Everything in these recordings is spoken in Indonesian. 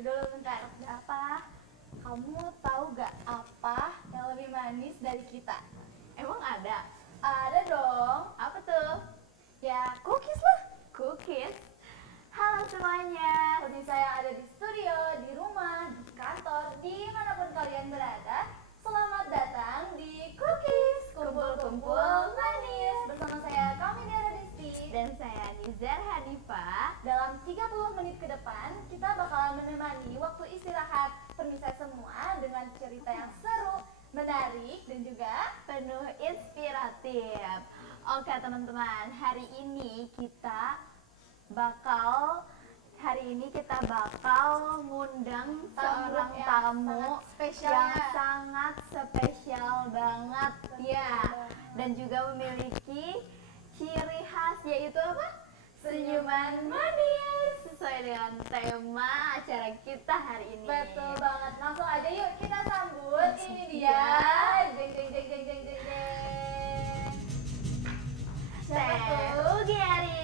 Tunggu dulu bentar. Ada apa? Kamu tahu gak apa yang lebih manis dari kita? Emang ada? Ada dong. Apa tuh? Ya, cookies lah. Cookies? Halo semuanya. Seperti saya ada di studio, di rumah, di kantor, dimanapun kalian berada. Selamat datang di Cookies, kumpul-kumpul manis. Bersama saya Kamilia Radisti. Dan saya Nizar Hanifah. Dalam 30 menit ke depan, kita bakalan menemani waktu istirahat pemirsa semua dengan cerita yang seru, menarik, dan juga Penuh inspiratif. Oke teman-teman, hari ini kita bakal ngundang seorang yang tamu sangat spesial yang ya. sangat spesial banget ya, dan juga memiliki ciri khas yaitu apa? Senyuman manis, sesuai dengan tema acara kita hari ini. Betul banget. Langsung aja yuk kita sambut. Ini dia. Jeng jeng jeng jeng jeng jeng jeng. Siapa Teh tuh? Ugiari.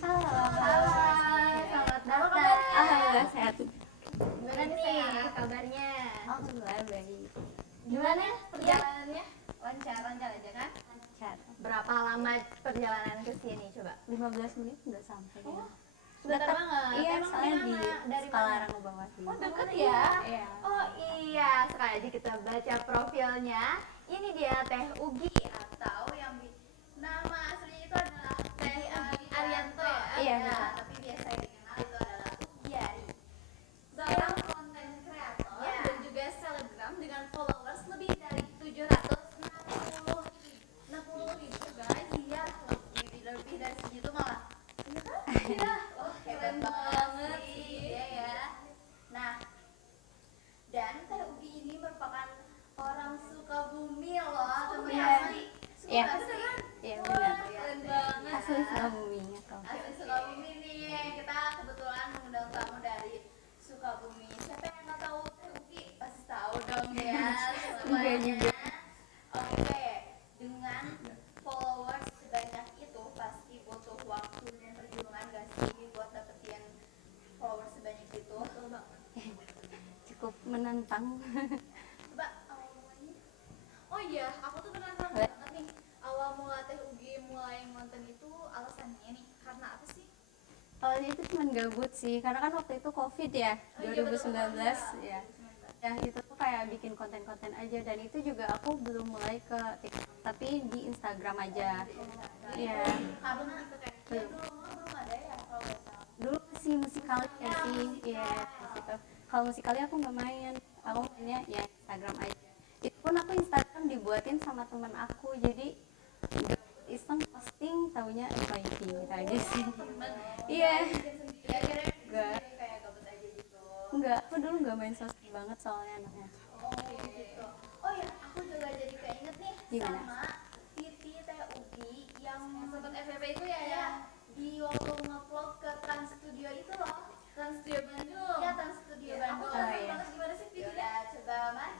Halo. Halo. Selamat Apa datang. kabarnya? Alhamdulillah sehat. Gimana nih kabarnya? Alhamdulillah baik. Gimana perjalanannya? Lancar aja kan? Lancar. Berapa lama perjalanan ke sini coba? 15 menit udah sampai. Oh, Dekat. Bentar banget. Iya, Emang soalnya di dari Sekolah mana? Bawah sini. Oh, deket ya? Iya. Oh iya, sekali aja kita baca profilnya. Ini dia Teh Ugi atau yang nama aslinya itu adalah Teh Arianto ya? Iya, Nah, betul. tapi biasa dikenal itu adalah Ugiari. Seorang konten kreator Ya. dan juga selebgram dengan followers lebih dari 760.000 guys. Iya, lebih dari segitu malah. Iya kan? Iya, Oh, hebat keren banget banget sih. sih. Iya ya. Nah, dan Teh Ugi ini merupakan orang Sukabumi loh, teman Iya. asli. Iya. Beneran? Iya, Wah, benar. keren banget. Asli Sukabumi atau Asli Sukabumi nih. Kita kebetulan mengundang tamu dari Sukabumi. Siapa yang nggak tahu Teh Ugi? Pasti tahu dong ya. Enggak juga. Oke, dengan followers sebanyak itu pasti butuh waktu dan perjuangan gak sih buat dapetin followers sebanyak itu? Betul banget. cukup menantang. Coba awal mulanya. Oh iya, aku tuh penasaran Boleh. banget nih. Awal mula Teh Ugi mulai ngonten itu alasannya nih karena apa sih? Awalnya itu cuma gabut sih, karena kan waktu itu COVID ya, Oh iya, betul, 2019 iya. ya. Ya itu tuh kayak bikin konten-konten aja, dan itu juga aku belum mulai ke TikTok, tapi di Instagram aja. Iya. Karena itu kayak ya Belum. dulu belum ada ya kalau nggak salah. Dulu sih musikali ya sih, iya gitu. Kalau musikali aku nggak main, aku mainnya ya Instagram aja. Itu pun aku Instagram dibuatin sama teman aku, jadi iseng posting, taunya FYP gitu aja sih. Iya. Ya kira Enggak, kayak gabut aja gitu. enggak, aku dulu nggak main sosmed banget soalnya anaknya. Oh gitu. Oh ya, aku juga jadi keinget nih Gimana? sama Titi Teh Ugi yang sempat FVP itu ya, di waktu ngevlog ke Trans Studio itu loh. Trans Studio Bandung. Ya, Trans Studio Bandung. Oh, iya. Banget gimana sih videonya? Coba mari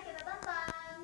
kita tonton.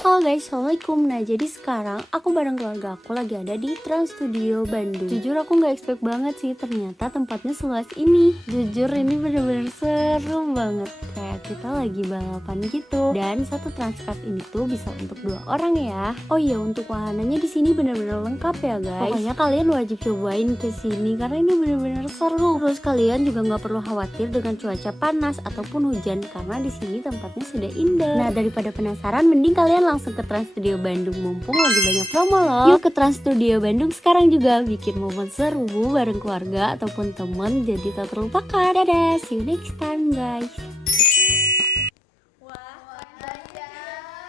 Halo guys, assalamualaikum. Nah jadi sekarang aku bareng keluarga aku lagi ada di Trans Studio Bandung. Jujur aku nggak expect banget sih, ternyata tempatnya seluas ini. Jujur ini bener-bener seru banget, kayak kita lagi balapan gitu. Dan satu transcard ini tuh bisa untuk 2 orang ya. Oh iya, untuk wahananya di sini bener-bener lengkap ya guys. Pokoknya kalian wajib cobain ke sini karena ini bener-bener seru. Terus kalian juga nggak perlu khawatir dengan cuaca panas ataupun hujan karena di sini tempatnya sudah indah. Nah daripada penasaran, mending kalian langsung ke Trans Studio Bandung, mumpung lagi banyak promo loh. Yuk ke Trans Studio Bandung sekarang juga, bikin momen seru bareng keluarga ataupun temen jadi tak terlupakan. Dadah, see you next time guys. Wah, iya.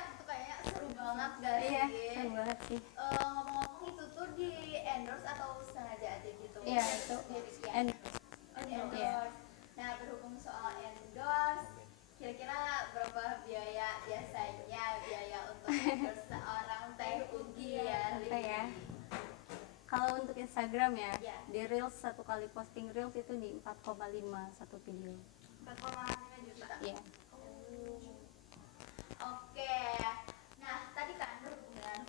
Itu kayaknya seru banget gak sih? seru banget sih. Ngomong-ngomong itu tuh di endorse atau sengaja aja gitu? Iya, itu Sendiri ya? Endorse. Iya. Nah, berhubung soal endorse, kira-kira berapa biaya untuk endorse seorang Teh Ugi ya? Apa ya? Kalau untuk Instagram ya, Iya. di Reels, satu kali posting Reels itu di 4,5 satu video. 4,5 juta. Iya. Oke. Nah, tadi kan berhubung dengan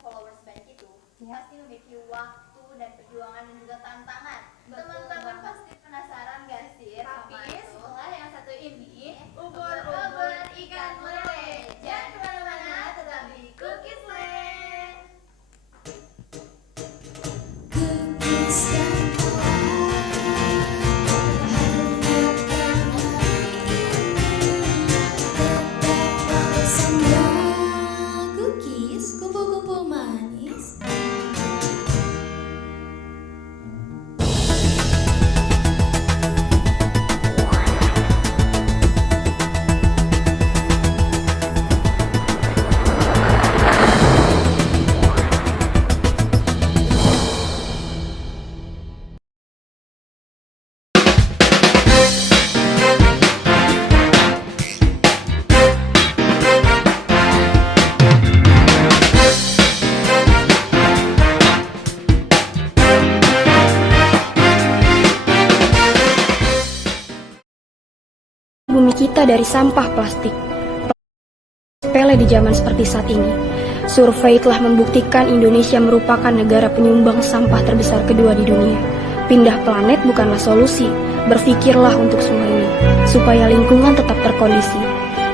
memiliki waktu dan perjuangan dan juga tantangan. Betul Teman-teman banget. pasti penasaran gak sih sama Tapi itu? setelah yang satu ini, Ubur-ubur ikan lele. Jangan kemana-mana, tetap di Cookies Land. Cookies, kupu-kupu manis. Bumi kita dari sampah plastik. Sepele di zaman seperti saat ini. Survei telah membuktikan Indonesia merupakan negara penyumbang sampah terbesar kedua di dunia. Pindah planet bukanlah solusi. Berpikirlah untuk semua ini, supaya lingkungan tetap terkondisi.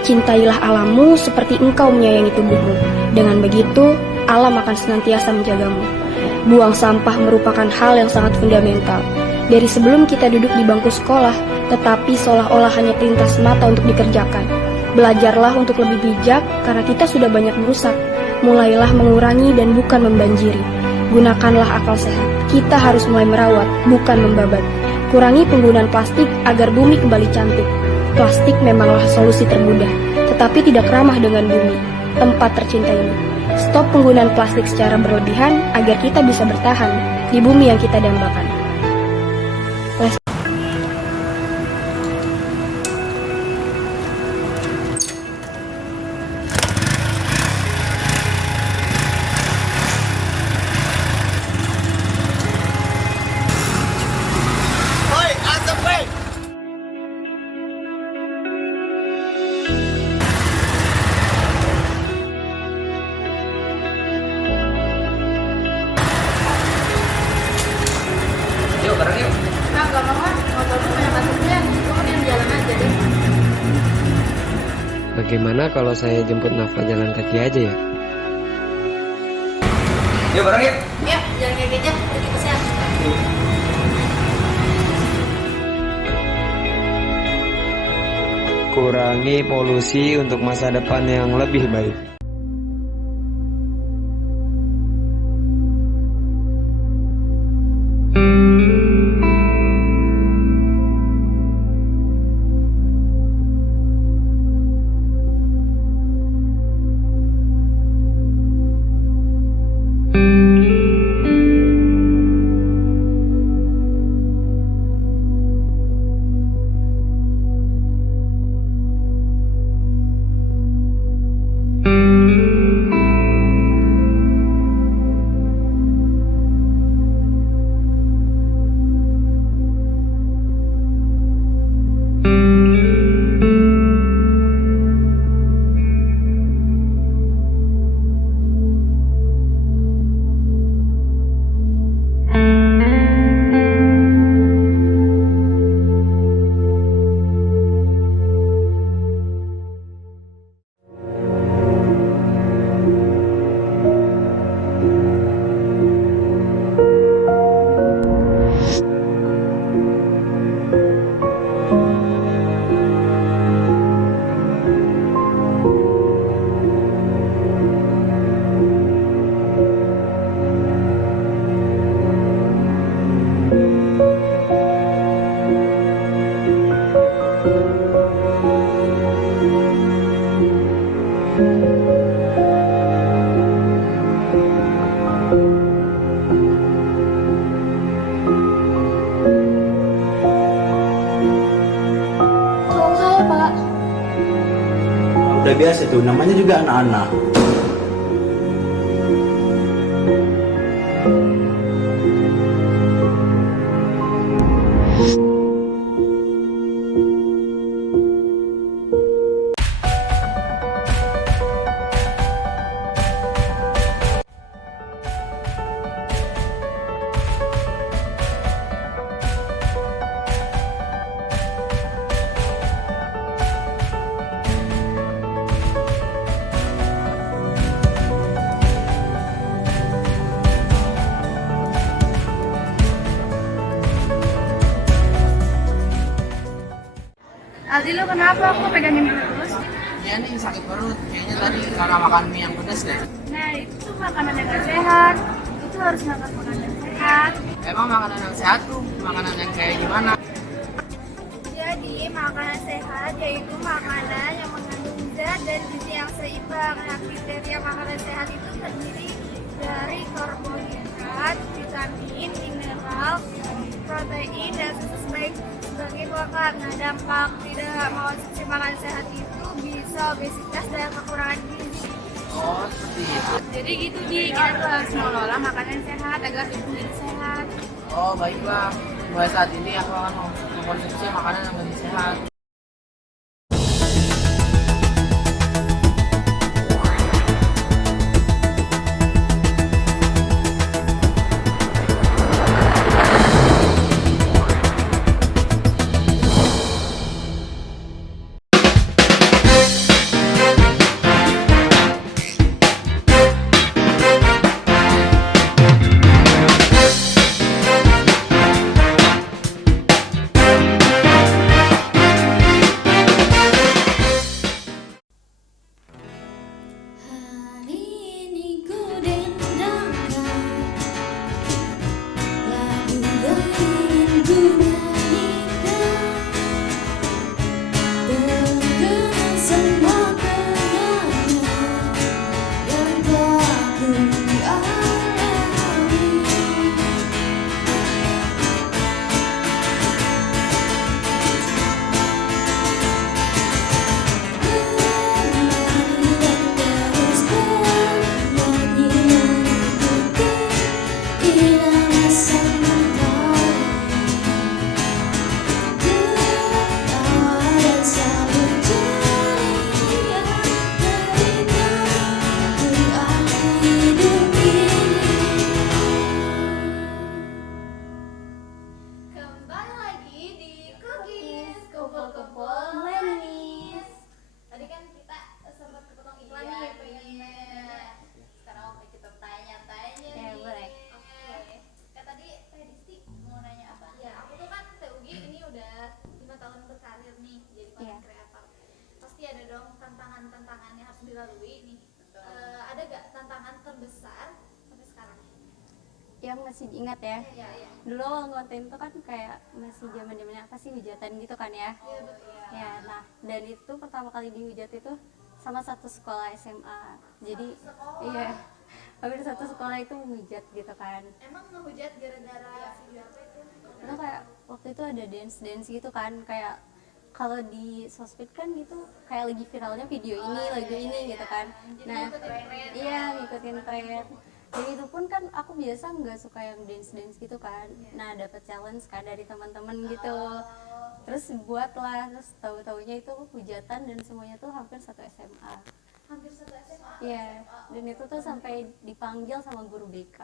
Cintailah alammu seperti engkau menyayangi tubuhmu. Dengan begitu, alam akan senantiasa menjagamu. Buang sampah merupakan hal yang sangat fundamental. Dari sebelum kita duduk di bangku sekolah, tetapi seolah-olah hanya perintah semata untuk dikerjakan. Belajarlah untuk lebih bijak karena kita sudah banyak merusak. Mulailah mengurangi dan bukan membanjiri. Gunakanlah akal sehat. Kita harus mulai merawat, bukan membabat. Kurangi penggunaan plastik agar bumi kembali cantik. Plastik memanglah solusi termudah, tetapi tidak ramah dengan bumi, tempat tercinta ini. Stop penggunaan plastik secara berlebihan agar kita bisa bertahan di bumi yang kita dambakan. Bagaimana kalau saya jemput Nafa jalan kaki aja ya? Yuk bareng yuk. Yuk, jalan kaki aja, pergi ke sana. Kurangi polusi untuk masa depan yang lebih baik. Udah biasa tuh, namanya juga anak-anak. Tadi lo kenapa kok pegangin terus? Ya nih sakit perut, kayaknya tadi karena makan mie yang pedas deh. Nah itu makanan yang gak sehat. Itu harus makan makanan yang sehat. Emang makanan yang sehat tuh, makanan yang kayak gimana? Jadi makanan sehat yaitu makanan yang mengandung zat dan gizi yang seimbang. Nah kriteria makanan sehat itu terdiri dari karbohidrat, vitamin, mineral, protein, dan susu sebagai pelengkap. Nah dampak tidak mengonsumsi makanan sehat itu bisa obesitas dan kekurangan gizi. Oh seperti itu. Jadi gitu kita tuh harus mengelola makanan sehat agar tubuh jadi sehat. Oh baiklah, mulai saat ini aku akan mengkonsumsi makanan yang lebih sehat. Hari ini ku dendamkan lagu yang ingin ku nyanyikan, terkenang semua kenangan yang telah ku alami. Terus bernyanyi mengikuti irama sang mentari, tertawa dan selalu ceria ketika berakhir hidup ini. Kembali lagi di Cookies Kumpul-kumpul Manis. Tadi kan kita sempat kepotong iklan nih pengennya. Sekarang waktu kita tanya-tanya Ya, nih. boleh. Oke. Tadi Teh Disti mau nanya apa? Ya, aku tuh kan TUG ini udah 5 tahun berkarir nih jadi konten kreator. Pasti ada dong tantangan-tantangan yang harus dilalui nih. Ada gak tantangan terbesar sampai sekarang? Yang masih diingat ya. Iya, iya. Dulu awal konten itu kan kayak masih zamannya apa sih hujatan gitu kan ya. Iya, betul. Ya, nah dan itu pertama kali dihujat itu sama satu sekolah SMA. Jadi iya, hampir satu sekolah itu menghujat gitu kan. Emang ngehujat gara-gara video apa itu? Itu kayak waktu itu ada dance gitu kan, kayak kalau di sosmed kan gitu kayak lagi viralnya video ini, lagu ini gitu kan. Nah, iya ngikutin tren. Jadi itu pun kan aku biasa nggak suka yang dance gitu kan. Nah dapat challenge kan dari teman-teman gitu. Terus buatlah, terus tahu-taunya itu hujatan dan semuanya tuh hampir satu SMA. Hampir satu SMA. Iya, dan itu tuh sampai dipanggil sama guru BK.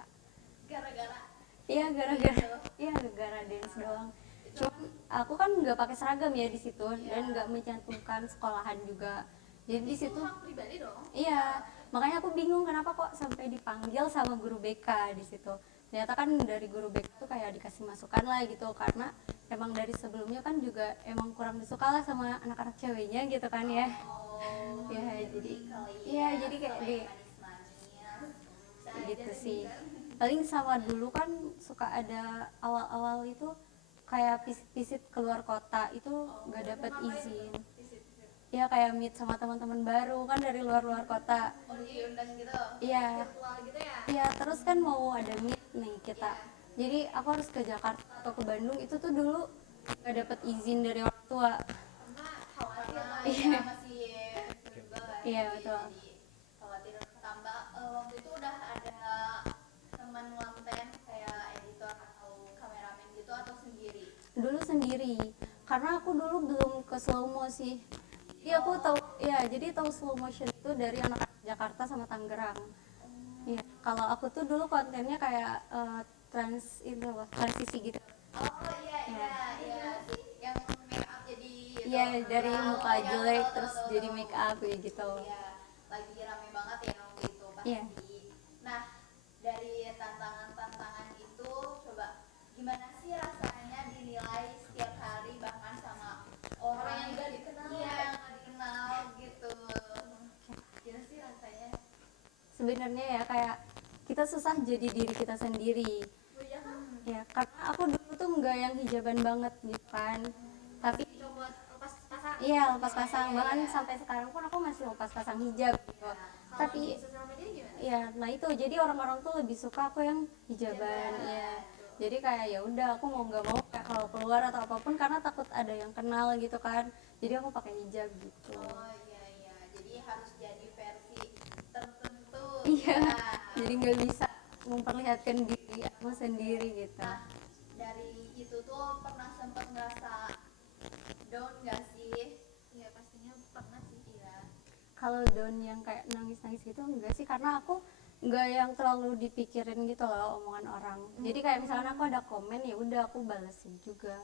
Gara-gara Iya gara-gara dance doang. Cuman aku kan nggak pakai seragam ya di situ dan nggak mencantumkan sekolahan juga. Jadi di situ hak pribadi dong. iya, makanya aku bingung kenapa kok sampai dipanggil sama guru BK di situ. Ternyata kan dari guru BK tuh kayak dikasih masukan lah gitu, karena emang dari sebelumnya kan juga emang kurang disuka lah sama anak-anak ceweknya gitu kan ya. Ya jadi kayak di gitu sih. Paling sama dulu kan suka ada awal-awal itu kayak visit keluar kota itu nggak dapet izin. Ya kayak meet sama teman-teman baru kan dari luar kota. Oh, diundang gitu. Iya. Virtual gitu ya. Iya, terus kan mau ada meet nih kita. Jadi aku harus ke Jakarta atau ke Bandung itu tuh dulu nggak dapet izin dari orang tua. Karena khawatir lah Iya. ya masih berdua kan. Iya, betul. Jadi khawatir tambah waktu itu udah ada teman konten kayak editor atau kameramen gitu atau sendiri? Dulu sendiri, karena aku dulu belum ke slow mo sih. Iya aku tahu, ya jadi tahu slow motion itu dari anak Jakarta sama Tangerang. Iya, kalau aku tuh dulu kontennya kayak transisi gitu. Oh iya yang make up jadi Iya dari muka iya, jelek tahu, terus tahu, jadi tahu. make up kayak gitu. Iya, lagi rame banget ya waktu itu pasti. Iya. Nah, dari tantangan-tantangan itu coba gimana sih rasanya dinilai setiap hari bahkan sama orang yang gak dikenal sebenarnya ya, kayak kita susah jadi diri kita sendiri. Ya karena aku dulu tuh nggak yang hijaban banget gitu kan, tapi iya lepas pasang, bahkan sampai sekarang pun aku masih lepas pasang hijab gitu. Tapi ya nah itu, jadi orang-orang tuh lebih suka aku yang hijaban ya. Jadi kayak ya udah, aku mau nggak mau kayak kalau keluar atau apapun karena takut ada yang kenal gitu kan, jadi aku pakai hijab gitu. Jadi harus jadi versi tertentu. Iya, jadi nggak bisa memperlihatkan diri aku sendiri gitu. Dari itu tuh pernah sempat ngerasa down gak sih? Ya pastinya pernah sih. Iya. Kalau down yang kayak nangis-nangis gitu enggak sih, karena aku enggak yang terlalu dipikirin gitu loh omongan orang. Jadi kayak misalnya aku ada komen, ya udah aku balesin juga.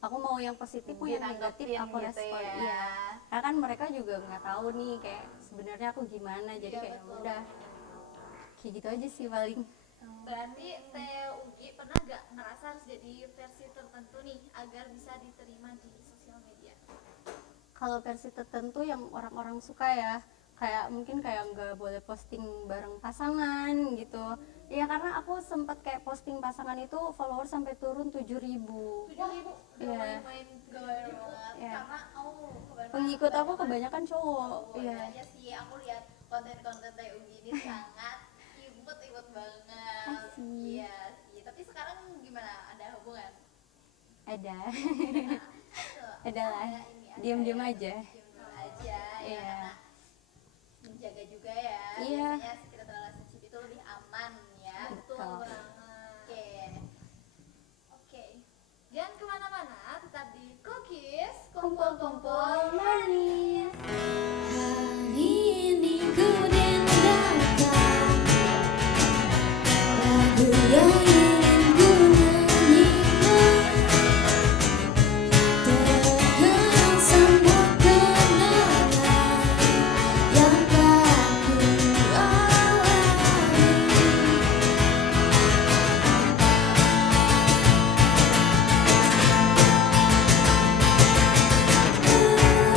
Aku mau yang positif pun yang negatif aku Gitu respon. ya. Iya. Karena kan mereka juga nggak tahu nih kayak sebenarnya aku gimana. Jadi kayak ya udah kayak gitu aja sih paling. Berarti Teh Ugi pernah gak ngerasa harus jadi versi tertentu nih agar bisa diterima di sosial media? Kalau versi tertentu yang orang-orang suka ya, kayak mungkin kayak nggak boleh posting bareng pasangan gitu ya, karena aku sempat kayak posting pasangan itu follower sampai turun 7.000. 7.000 Iya. main Gawai banget. Iya. Karena kebanyakan Pengikut aku kebanyakan cowok. Iya. ya sih, aku lihat konten-konten Teh Ugi ini sangat imut banget. Asik. Iya sih. Tapi sekarang gimana? Ada hubungan? Ada. Tuh, Ada lah. ada ini, ada Diem-diem ya. aja. Diem-diem aja ya, Iya. karena menjaga juga ya. Iya. Biasanya secret relationship itu lebih aman ya. Betul. Oke. Oke. Jangan kemana-mana, tetap di Cookies Kumpul-kumpul manis. Hari ini ku dengarkan lagu yang ingin ku nyanyikan, terkenang semua kenangan yang telah ku alami.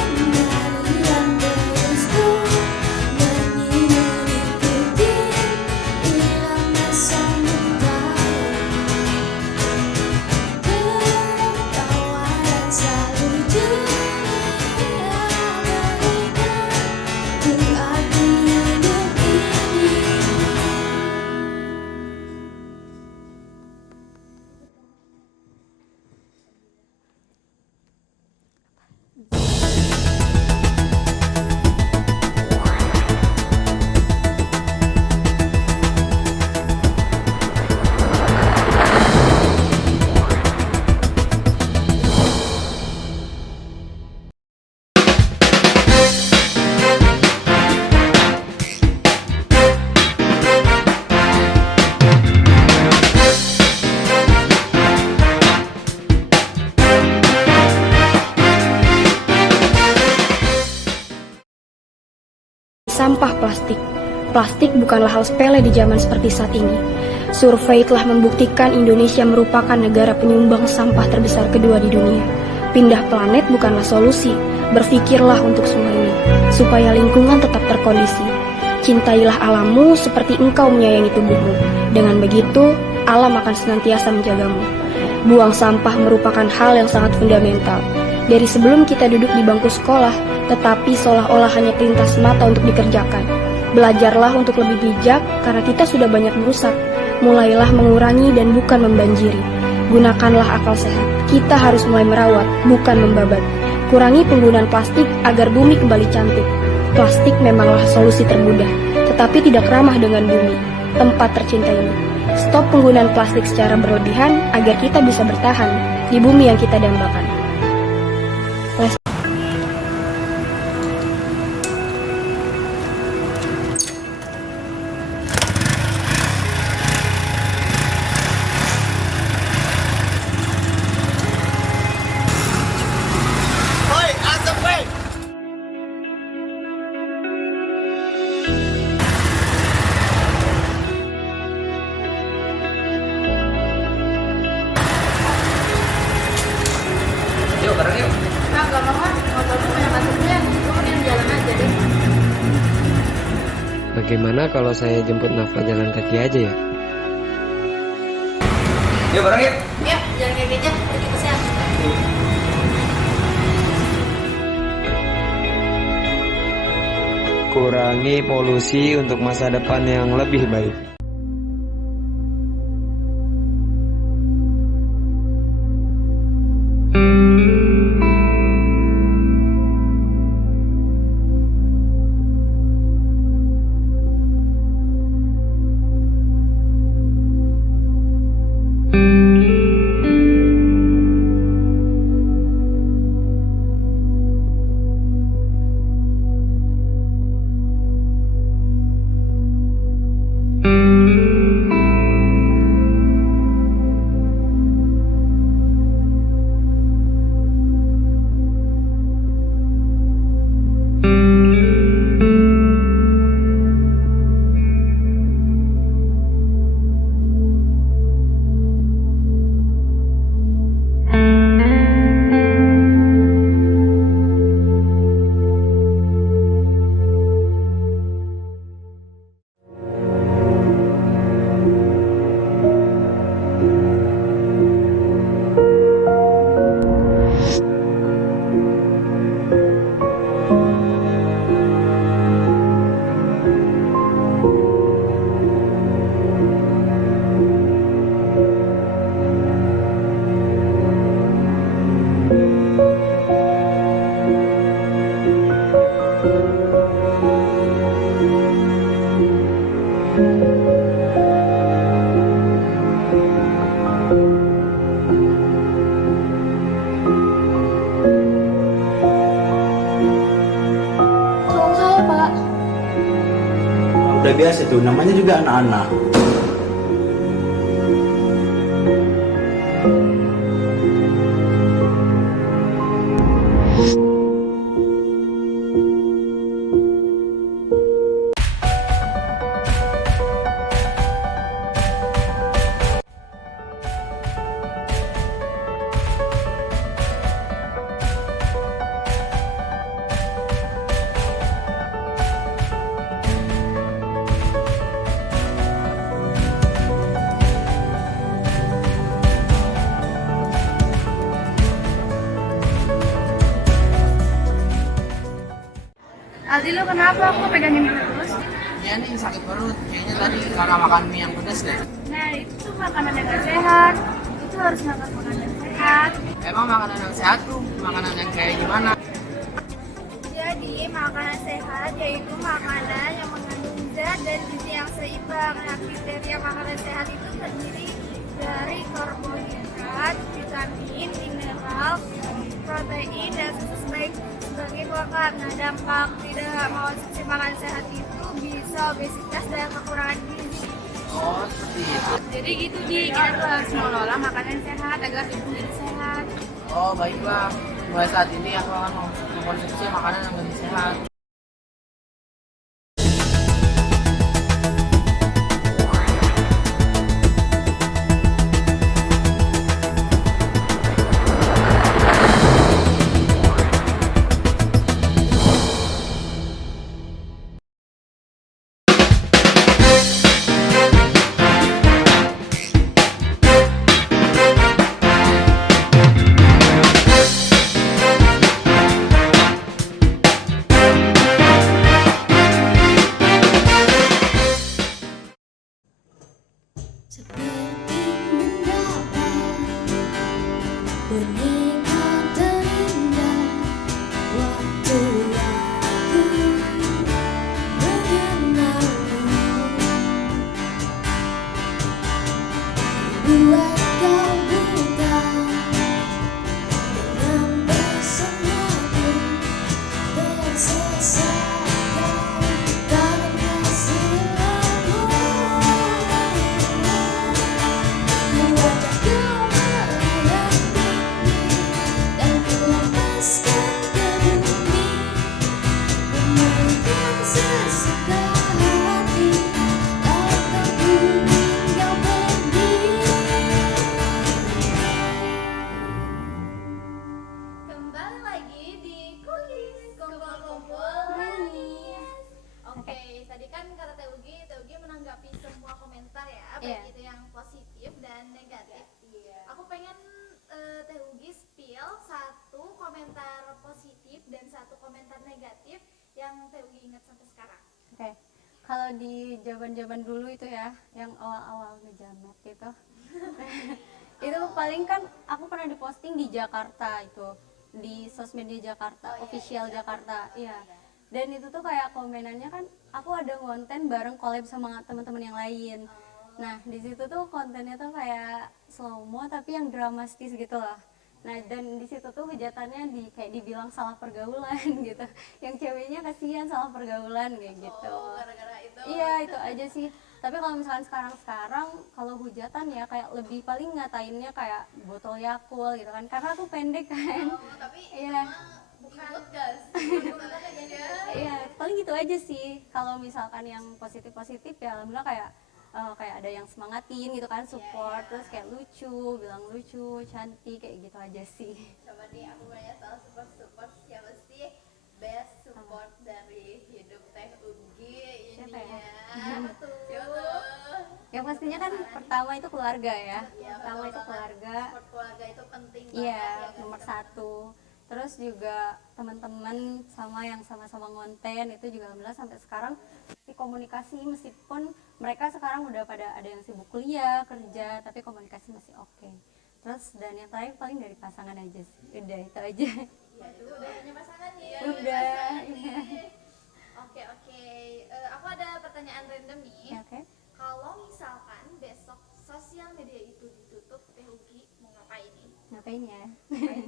Kembalian terusku nyanyi mengikuti irama sambutan, tertawa dan selalu ceria berikan berarti hidup ini. Sampah plastik. Plastik bukanlah hal sepele di zaman seperti saat ini. Survei telah membuktikan Indonesia merupakan negara penyumbang sampah terbesar kedua di dunia. Pindah planet bukanlah solusi. Berpikirlah untuk semua ini, supaya lingkungan tetap terkondisi. Cintailah alammu seperti engkau menyayangi tubuhmu. Dengan begitu, alam akan senantiasa menjagamu. Buang sampah merupakan hal yang sangat fundamental. Dari sebelum kita duduk di bangku sekolah, tetapi seolah-olah hanya perintah semata untuk dikerjakan. Belajarlah untuk lebih bijak karena kita sudah banyak merusak. Mulailah mengurangi dan bukan membanjiri. Gunakanlah akal sehat. Kita harus mulai merawat, bukan membabat. Kurangi penggunaan plastik agar bumi kembali cantik. Plastik memanglah solusi termudah, tetapi tidak ramah dengan bumi, tempat tercinta ini. Stop penggunaan plastik secara berlebihan agar kita bisa bertahan di bumi yang kita dambakan. Bagaimana kalau saya jemput Nafa jalan kaki aja ya? Yuk bareng yuk. Yuk, jalan kaki aja, pergi ke sehat. Kurangi polusi untuk masa depan yang lebih baik. Tolong saya, Pak. Udah biasa tuh, namanya juga anak-anak. Aldi, lu kenapa? Aku pegangin terus. Iya nih sakit perut. Kayaknya tadi karena makan mie yang pedas deh. Nah, itu makanan yang gak sehat. Itu harus makan makanan yang sehat. Emang makanan yang sehat tuh makanan yang kayak gimana? Jadi, makanan sehat yaitu makanan yang mengandung zat dan gizi yang seimbang. Nah, kriteria makanan sehat itu terdiri dari karbohidrat, vitamin, mineral, protein, dan susu sebagai pelengkap. Nah, dampak tidak mengonsumsi makanan sehat itu bisa obesitas dan kekurangan gizi. Oh seperti itu. Jadi gitu kita tuh harus mengelola makanan sehat agar tubuh jadi sehat. Oh baiklah. Mulai saat ini aku akan mengkonsumsi makanan yang lebih sehat. Iya. baik itu yang positif dan negatif. Aku pengen Teh Ugi spill satu komentar positif dan satu komentar negatif yang Teh Ugi ingat sampai sekarang. Oke. Kalau di zaman-zaman dulu itu ya, yang awal-awal ngejamet gitu. Itu paling kan aku pernah diposting di Jakarta itu, di sosmednya Jakarta, official Jakarta. Iya. Dan itu tuh kayak komenannya kan aku ada konten bareng collab sama teman-teman yang lain. Nah, di situ tuh kontennya tuh kayak slow mo tapi yang dramatis gitu lah. Nah, dan di situ tuh hujatannya kayak dibilang salah pergaulan gitu. Yang ceweknya kasihan salah pergaulan kayak gitu. Gara-gara itu. Iya, itu aja sih. Tapi kalau misalkan sekarang kalau hujatan ya kayak lebih paling ngatainnya kayak botol Yakult gitu kan. Karena aku pendek kan. Tapi Iya. bukan gas. Iya, paling gitu aja sih. Kalau misalkan yang positif-positif ya alhamdulillah kayak ada yang semangatin gitu kan, support, terus kayak lucu, bilang lucu, cantik, kayak gitu aja sih. Coba nih aku nanya soal support siapa sih best support dari hidup Teh Ugi Siapa ya? Siapa tuh? Yang pastinya kan pertama itu keluarga ya. Iya, Pertama betul itu banget. keluarga. Support keluarga itu penting banget Iya, ya kan? nomor satu. Terus juga teman-teman yang sama-sama ngonten itu juga alhamdulillah sampai sekarang masih komunikasi, meskipun mereka sekarang udah pada ada yang sibuk kuliah, kerja, tapi komunikasi masih oke. Terus dan yang terakhir paling dari pasangan aja sih. Udah itu aja. Waduh, udah punya pasangan nih. Udah. Iya. Oke. Aku ada pertanyaan random nih. Ya, oke. Kalau misalkan besok sosial media itu ditutup, Teh Ugi mau ngapain nih? Ngapain ya?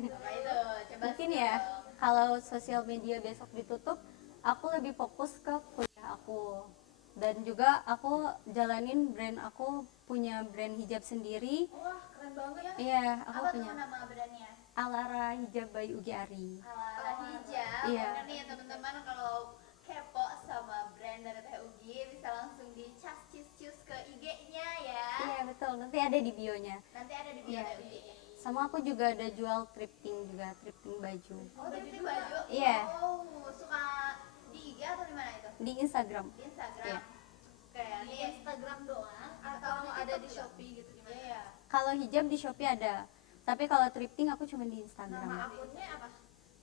Apa itu? Coba Mungkin ya, kalau sosial media besok ditutup, aku lebih fokus ke kuliah aku. Dan juga aku jalanin brand aku, punya brand hijab sendiri. Wah, keren banget ya. Iya, aku apa tuh punya nama brandnya? Alara Hijab by Ugi Ari. Ala hijab. Iya. Oke nih teman-teman, kalau kepo sama brand dari Teh Ugi bisa langsung dicas cus ke IG-nya ya. Iya betul, nanti ada di bio-nya. Nanti ada di bio Iya. Teh Ugi. Sama aku juga ada jual thrifting baju. Oh, thrifting baju. Iya. Oh, suka di IG atau di mana itu? Di Instagram. Di Instagram. Iya. Oke, Di nih. Instagram doang atau ada di Shopee gitu gimana? Iya. Kalau hijab di Shopee ada, tapi kalau thrifting aku cuma di Instagram. Nama akunnya apa?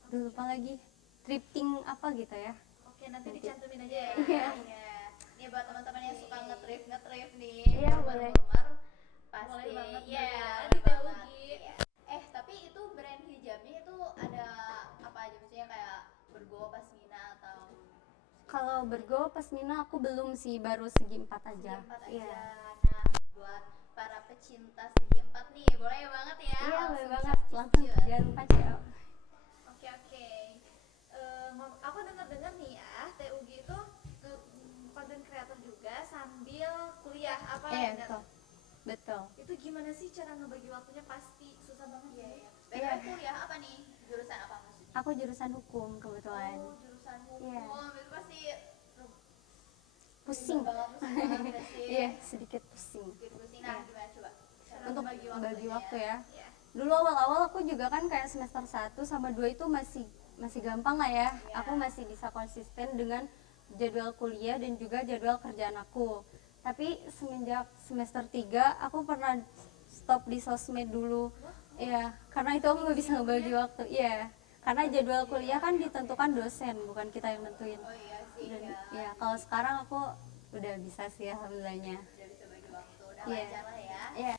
Duh, lupa lagi. Thrifting apa gitu ya? Oke, nanti dicantumin aja ya. Iya. Iya. Nih buat teman-teman yang suka nge-thrift nih. Iya, boleh. Rumar, pasti. Boleh banget Iya, ya, boleh di Teh banget. Ugi. Iya. Tapi itu brand hijabnya itu ada apa aja, maksudnya kayak bergo pasmina atau Kalau bergo pasmina aku belum sih, baru segi 4 aja. segi 4 aja. Iya. Nah, buat para pecinta segi 4 nih, boleh banget ya. Iya, langsung boleh banget. cus-cus. Langsung jangan lupa cek. Oke. Aku dengar nih ya, Teh Ugi itu konten kreator juga sambil kuliah apa Iya, benar? betul. Betul. Itu gimana sih cara ngebagi waktunya? Pasti susah banget. Iya, Iya. iya. Btw kuliah apa nih? Jurusan apa maksudnya? Aku jurusan hukum kebetulan. Oh, jurusan hukum. Iya. Itu pasti Pusing. pusing banget pasti. Iya, sedikit pusing. Bikin pusing. Nah, gimana coba? Cara Untuk membagi bagi waktunya waktu ya. Iya. Dulu awal-awal aku juga kan kayak semester 1 sama 2 itu masih gampang lah ya. Aku masih bisa konsisten dengan jadwal kuliah dan juga jadwal kerjaan aku. Tapi semenjak semester 3 aku pernah stop di sosmed dulu. Iya, karena itu aku nggak bisa ngebagi waktu. Iya, karena jadwal kuliah kan ditentukan dosen, bukan kita yang nentuin. Oh iya sih. Dan, Ya. ya kalau sekarang aku udah bisa sih alhamdulillahnya. Udah bisa bagi waktu. Udah Iya. lancar lah ya. Iya.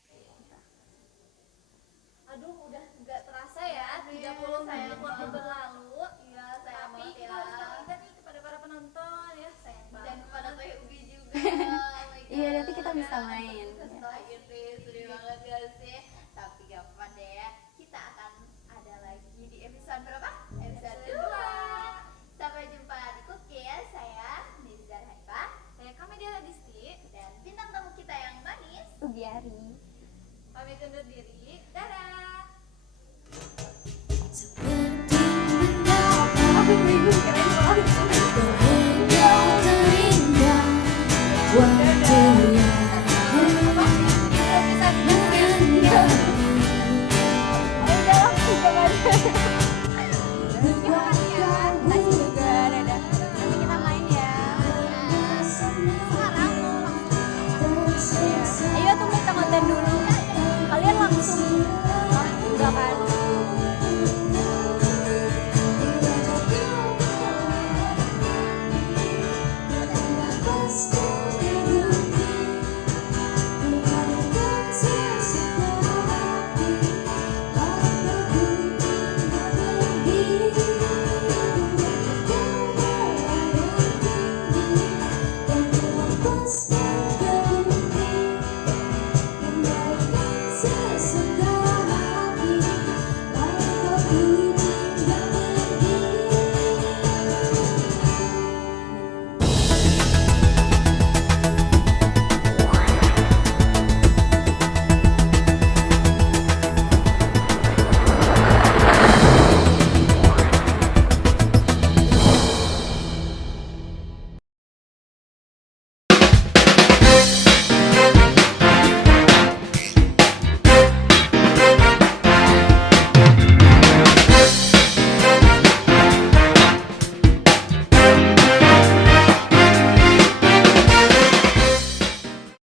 Aduh, udah nggak terasa ya 30 menit waktu berlalu. Iya, saya Tapi banget kita ya. harus pamitan nih kepada para penonton ya, sayang Dan banget. kepada Teh Ugi juga. Oh my Iya, God. nanti kita bisa Ya, main. bisa setelah ini sedih banget gak sih? Tapi gak apa deh ya. Kita akan ada lagi di episode berapa? Episode 2. Sampai jumpa di Cookies. Saya Nizar Haifah Saya Kamedia Radisti, dan bintang tamu kita yang manis. Ugi Ari. pamit undur diri. Dadah. Seperti mendapat berhingga terindah waktu yang mengenang. Nanti juga dadah. Nanti kita main ya. Sekarang. Ayo dulu.